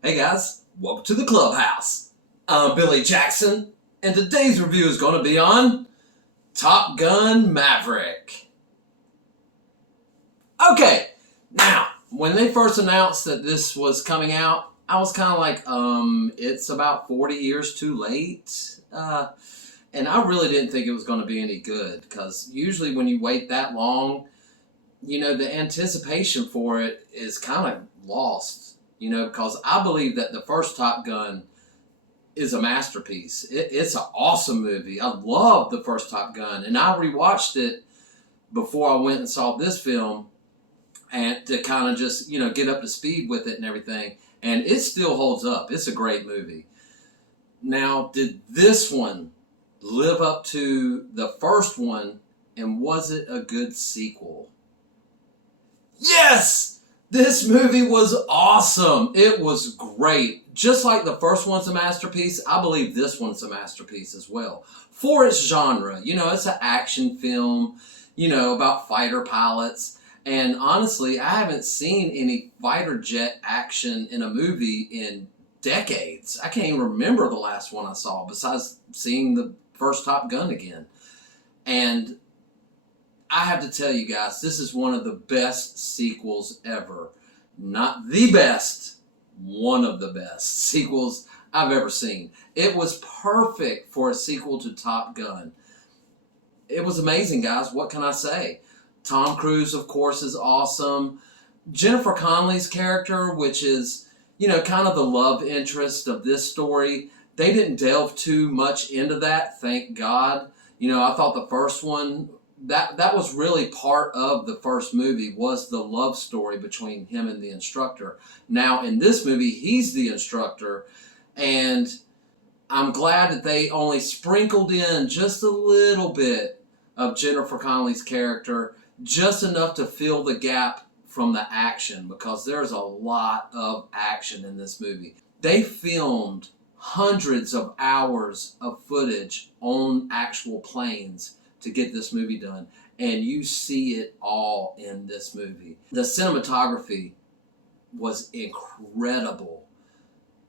Hey guys, welcome to the clubhouse. I'm Billy Jackson, and today's review is going to be on Top Gun Maverick. Okay, now, when they first announced that this was coming out, I was kind of like, it's about 40 years too late. And I really didn't think it was going to be any good, because usually when you wait that long, the anticipation for it is kind of lost. Because I believe that the first Top Gun is a masterpiece. It's an awesome movie. I love the first Top Gun, and I rewatched it before I went and saw this film, and to kind of just get up to speed with it and everything. And it still holds up. It's a great movie. Now, did this one live up to the first one, and was it a good sequel? Yes! This movie was awesome. It was great. Just like the first one's a masterpiece, I believe this one's a masterpiece as well. For its genre. It's an action film, about fighter pilots. And honestly, I haven't seen any fighter jet action in a movie in decades. I can't even remember the last one I saw, besides seeing the first Top Gun again. And I have to tell you guys, this is one of the best sequels ever. Not the best, one of the best sequels I've ever seen. It was perfect for a sequel to Top Gun. It was amazing, guys. What can I say? Tom Cruise, of course, is awesome. Jennifer Connelly's character, which is, kind of the love interest of this story, they didn't delve too much into that, thank God. I thought the first one, that was really part of the first movie, was the love story between him and the instructor. Now, in this movie, he's the instructor, and I'm glad that they only sprinkled in just a little bit of Jennifer Connelly's character, just enough to fill the gap from the action, because there's a lot of action in this movie. They filmed hundreds of hours of footage on actual planes to get this movie done, and you see it all in this movie. The cinematography was incredible.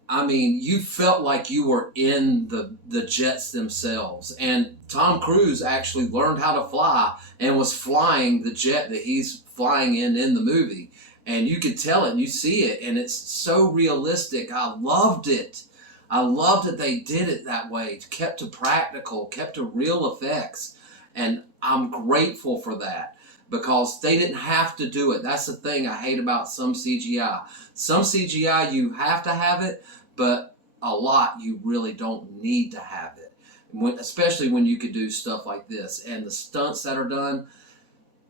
I mean, you felt like you were in the jets themselves, and Tom Cruise actually learned how to fly and was flying the jet that he's flying in the movie, and you could tell it and you see it, and it's so realistic. I loved it. I loved that they did it that way, kept to practical, kept to real effects. And I'm grateful for that, because they didn't have to do it. That's the thing I hate about some CGI. Some CGI, you have to have it, but a lot you really don't need to have it. Especially when you could do stuff like this. And the stunts that are done,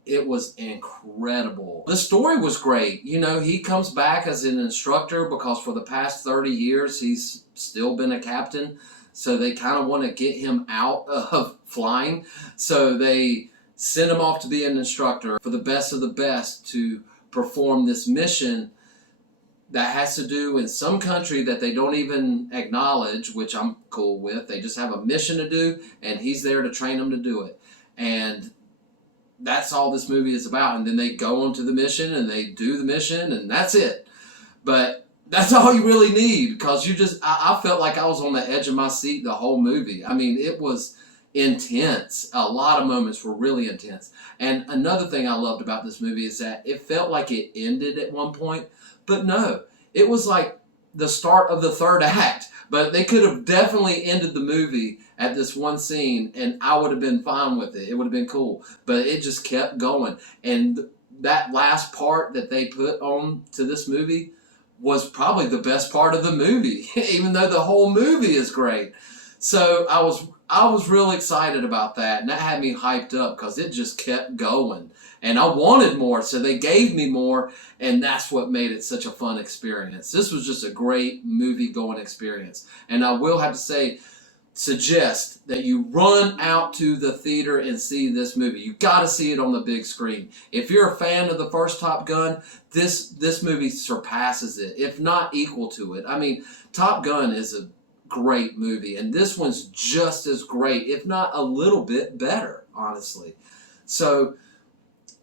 it was incredible. The story was great. He comes back as an instructor because for the past 30 years he's still been a captain. So they kind of want to get him out of flying. So they send him off to be an instructor for the best of the best to perform this mission that has to do in some country that they don't even acknowledge, which I'm cool with. They just have a mission to do, and he's there to train them to do it. And that's all this movie is about. And then they go on to the mission, and they do the mission, and that's it. But that's all you really need, because I felt like I was on the edge of my seat the whole movie. I mean, it was intense. A lot of moments were really intense. And another thing I loved about this movie is that it felt like it ended at one point, but no. It was like the start of the third act. But they could have definitely ended the movie at this one scene, and I would have been fine with it. It would have been cool. But it just kept going. And that last part that they put on to this movie was probably the best part of the movie, even though the whole movie is great. So I was real excited about that, and that had me hyped up because it just kept going. And I wanted more, so they gave me more, and that's what made it such a fun experience. This was just a great movie-going experience. And I will have to suggest that you run out to the theater and see this movie. You got to see it on the big screen. If you're a fan of the first Top Gun, this movie surpasses it, if not equal to it. I mean, Top Gun is a great movie, and this one's just as great, if not a little bit better, honestly. So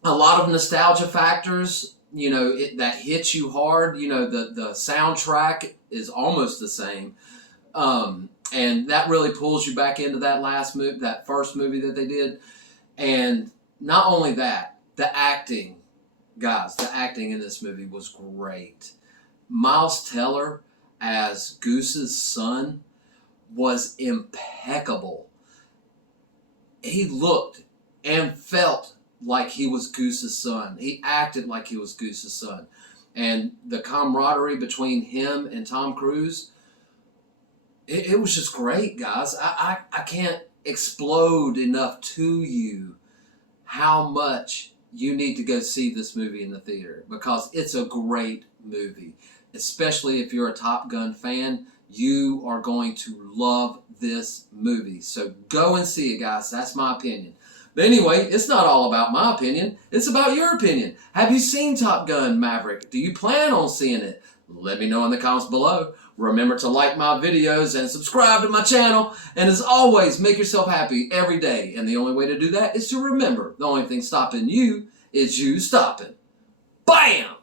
a lot of nostalgia factors, that hits you hard. The soundtrack is almost the same. And that really pulls you back into that first movie that they did. And not only that, the acting, guys, the acting in this movie was great. Miles Teller as Goose's son was impeccable. He looked and felt like he was Goose's son. He acted like he was Goose's son. And the camaraderie between him and Tom Cruise, it was just great, guys. I can't explode enough to you how much you need to go see this movie in the theater, because it's a great movie. Especially if you're a Top Gun fan, you are going to love this movie. So go and see it, guys. That's my opinion. But anyway, it's not all about my opinion. It's about your opinion. Have you seen Top Gun Maverick? Do you plan on seeing it? Let me know in the comments below. Remember to like my videos and subscribe to my channel. And as always, make yourself happy every day. And the only way to do that is to remember the only thing stopping you is you stopping. Bam!